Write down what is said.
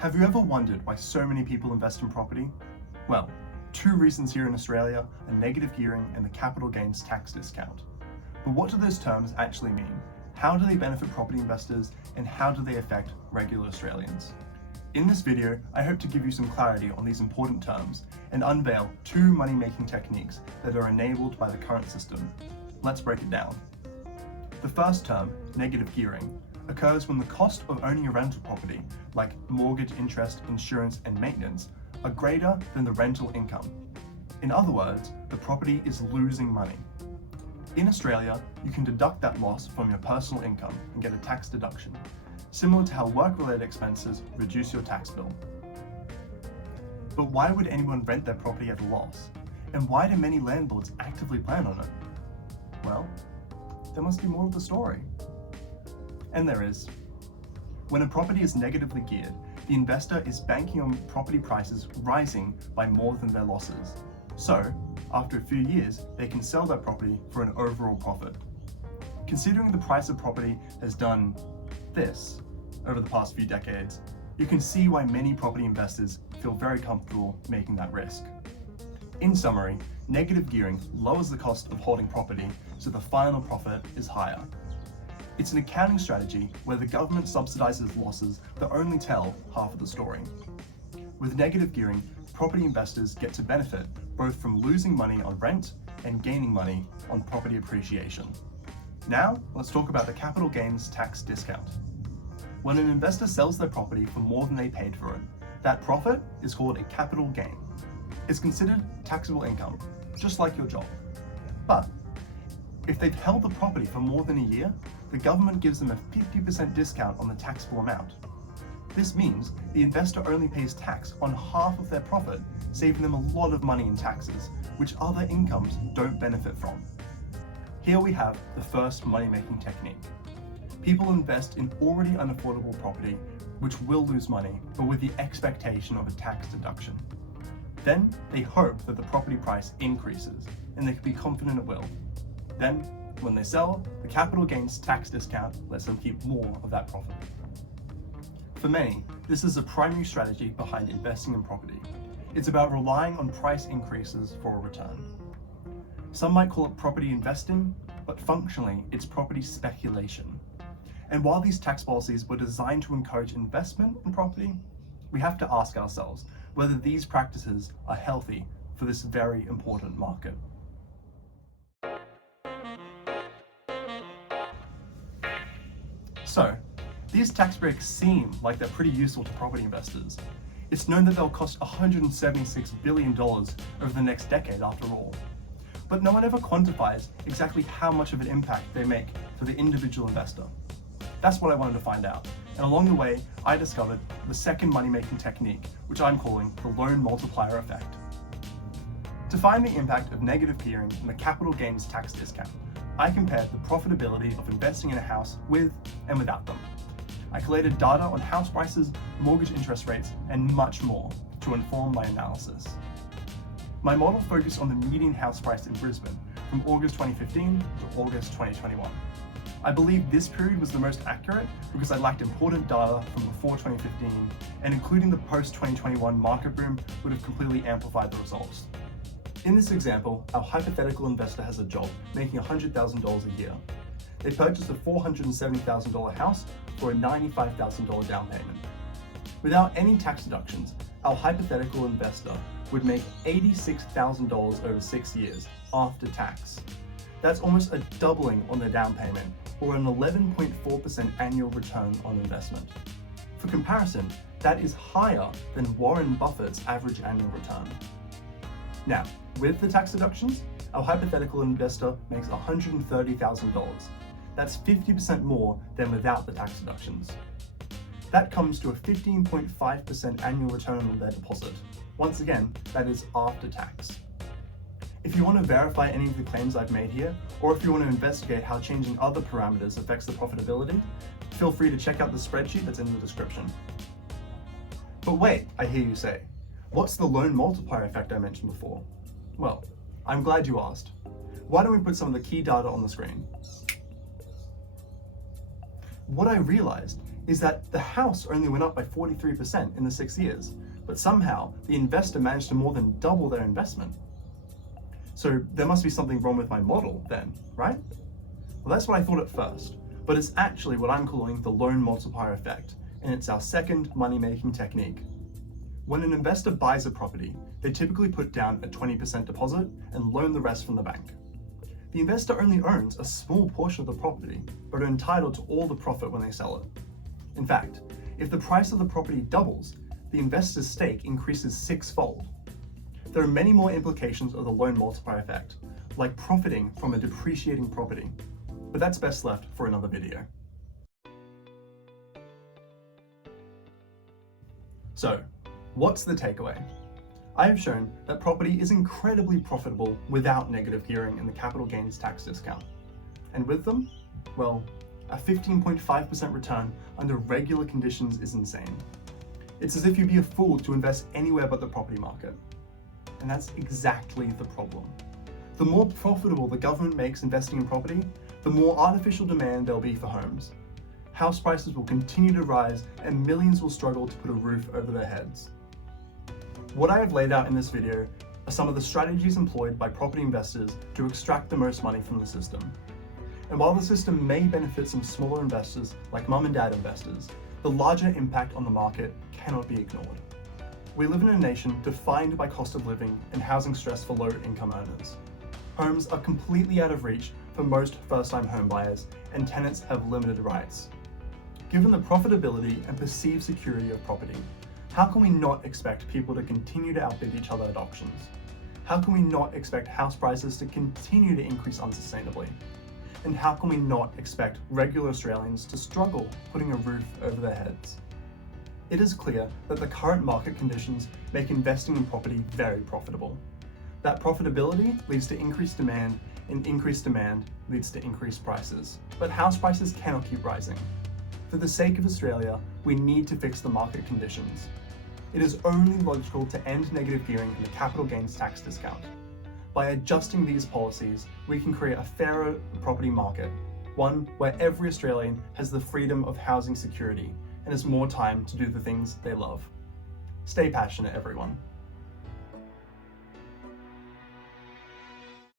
Have you ever wondered why so many people invest in property? Well, two reasons here in Australia are negative gearing and the capital gains tax discount. But what do those terms actually mean? How do they benefit property investors and how do they affect regular Australians? In this video, I hope to give you some clarity on these important terms and unveil two money-making techniques that are enabled by the current system. Let's break it down. The first term, negative gearing, occurs when the cost of owning a rental property, like mortgage, interest, insurance, and maintenance, are greater than the rental income. In other words, the property is losing money. In Australia, you can deduct that loss from your personal income and get a tax deduction, similar to how work-related expenses reduce your tax bill. But why would anyone rent their property at a loss? And why do many landlords actively plan on it? Well, there must be more of the story. And there is. When a property is negatively geared, the investor is banking on property prices rising by more than their losses. So, after a few years, they can sell their property for an overall profit. Considering the price of property has done this over the past few decades, you can see why many property investors feel very comfortable making that risk. In summary, negative gearing lowers the cost of holding property, so the final profit is higher. It's an accounting strategy where the government subsidizes losses that only tell half of the story. With negative gearing, property investors get to benefit both from losing money on rent and gaining money on property appreciation. Now, let's talk about the capital gains tax discount. When an investor sells their property for more than they paid for it, that profit is called a capital gain. It's considered taxable income, just like your job. But if they've held the property for more than a year, the government gives them a 50% discount on the taxable amount. This means the investor only pays tax on half of their profit, saving them a lot of money in taxes, which other incomes don't benefit from. Here we have the first money-making technique. People invest in already unaffordable property, which will lose money, but with the expectation of a tax deduction. Then they hope that the property price increases, and they can be confident it will. Then, when they sell, the capital gains tax discount lets them keep more of that profit. For many, this is a primary strategy behind investing in property. It's about relying on price increases for a return. Some might call it property investing, but functionally, it's property speculation. And while these tax policies were designed to encourage investment in property, we have to ask ourselves whether these practices are healthy for this very important market. So, these tax breaks seem like they're pretty useful to property investors. It's known that they'll cost $176 billion over the next decade after all. But no one ever quantifies exactly how much of an impact they make for the individual investor. That's what I wanted to find out. And along the way, I discovered the second money-making technique, which I'm calling the loan multiplier effect. To find the impact of negative gearing and the capital gains tax discount, I compared the profitability of investing in a house with and without them. I collated data on house prices, mortgage interest rates, and much more to inform my analysis. My model focused on the median house price in Brisbane from August 2015 to August 2021. I believe this period was the most accurate because I lacked important data from before 2015, and including the post-2021 market boom would have completely amplified the results. In this example, our hypothetical investor has a job making $100,000 a year. They purchased a $470,000 house for a $95,000 down payment. Without any tax deductions, our hypothetical investor would make $86,000 over 6 years after tax. That's almost a doubling on their down payment, or an 11.4% annual return on investment. For comparison, that is higher than Warren Buffett's average annual return. Now, with the tax deductions, our hypothetical investor makes $130,000. That's 50% more than without the tax deductions. That comes to a 15.5% annual return on their deposit. Once again, that is after tax. If you want to verify any of the claims I've made here, or if you want to investigate how changing other parameters affects the profitability, feel free to check out the spreadsheet that's in the description. But wait, I hear you say, what's the loan multiplier effect I mentioned before? Well, I'm glad you asked. Why don't we put some of the key data on the screen? What I realized is that the house only went up by 43% in the 6 years, but somehow the investor managed to more than double their investment. So there must be something wrong with my model then, right? Well, that's what I thought at first, but it's actually what I'm calling the loan multiplier effect, and it's our second money-making technique. When an investor buys a property, they typically put down a 20% deposit and loan the rest from the bank. The investor only owns a small portion of the property, but are entitled to all the profit when they sell it. In fact, if the price of the property doubles, the investor's stake increases 6-fold. There are many more implications of the loan multiplier effect, like profiting from a depreciating property, but that's best left for another video. So, what's the takeaway? I have shown that property is incredibly profitable without negative gearing and the capital gains tax discount. And with them, well, a 15.5% return under regular conditions is insane. It's as if you'd be a fool to invest anywhere but the property market. And that's exactly the problem. The more profitable the government makes investing in property, the more artificial demand there'll be for homes. House prices will continue to rise and millions will struggle to put a roof over their heads. What I have laid out in this video are some of the strategies employed by property investors to extract the most money from the system. And while the system may benefit some smaller investors like mum and dad investors, the larger impact on the market cannot be ignored. We live in a nation defined by cost of living and housing stress for low-income earners. Homes are completely out of reach for most first-time home buyers, and tenants have limited rights. Given the profitability and perceived security of property, how can we not expect people to continue to outbid each other at auctions? How can we not expect house prices to continue to increase unsustainably? And how can we not expect regular Australians to struggle putting a roof over their heads? It is clear that the current market conditions make investing in property very profitable. That profitability leads to increased demand, and increased demand leads to increased prices. But house prices cannot keep rising. For the sake of Australia, we need to fix the market conditions. It is only logical to end negative gearing and the capital gains tax discount. By adjusting these policies, we can create a fairer property market, one where every Australian has the freedom of housing security and has more time to do the things they love. Stay passionate, everyone.